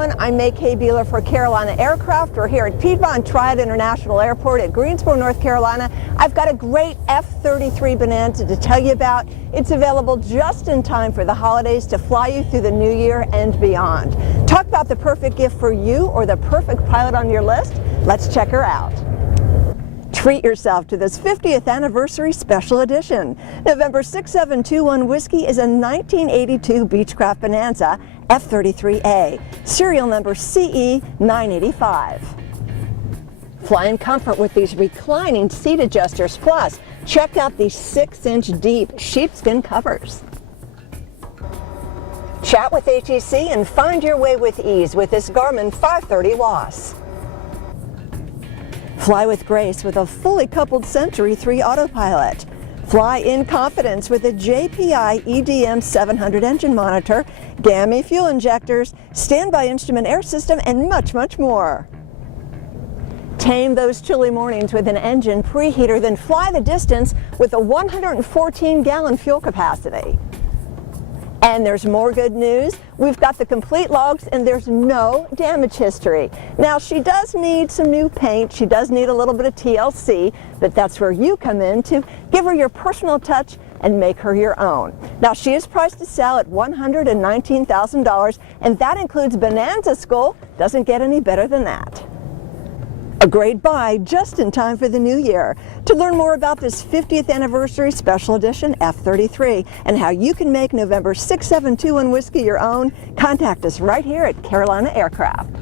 everyone. I'm May K. Beeler for Carolina Aircraft. We're here at Piedmont Triad International Airport at Greensboro, North Carolina. I've got a great F-33 Bonanza to tell you about. It's available just in time for the holidays to fly you through the new year and beyond. Talk about the perfect gift for you or the perfect pilot on your list. Let's check her out. Treat yourself to this 50th anniversary special edition. November 6721 Whiskey is a 1982 Beechcraft Bonanza F-33A, serial number CE985. Fly in comfort with these reclining seat adjusters, plus check out these 6-inch deep sheepskin covers. Chat with HEC and find your way with ease with this Garmin 530 WAS. Fly with grace with a fully coupled Century 3 autopilot. Fly in confidence with a JPI EDM 700 engine monitor, GAMI fuel injectors, standby instrument air system, and much, much more. Tame those chilly mornings with an engine preheater, then fly the distance with a 114-gallon fuel capacity. And there's more good news. We've got the complete logs and there's no damage history. Now, she does need some new paint. She does need a little bit of TLC, but that's where you come in to give her your personal touch and make her your own. Now, she is priced to sell at $119,000, and that includes Bonanza School. Doesn't get any better than that. A great buy just in time for the new year. To learn more about this 50th anniversary special edition F-33 and how you can make November 6721 Whiskey your own, contact us right here at Carolina Aircraft.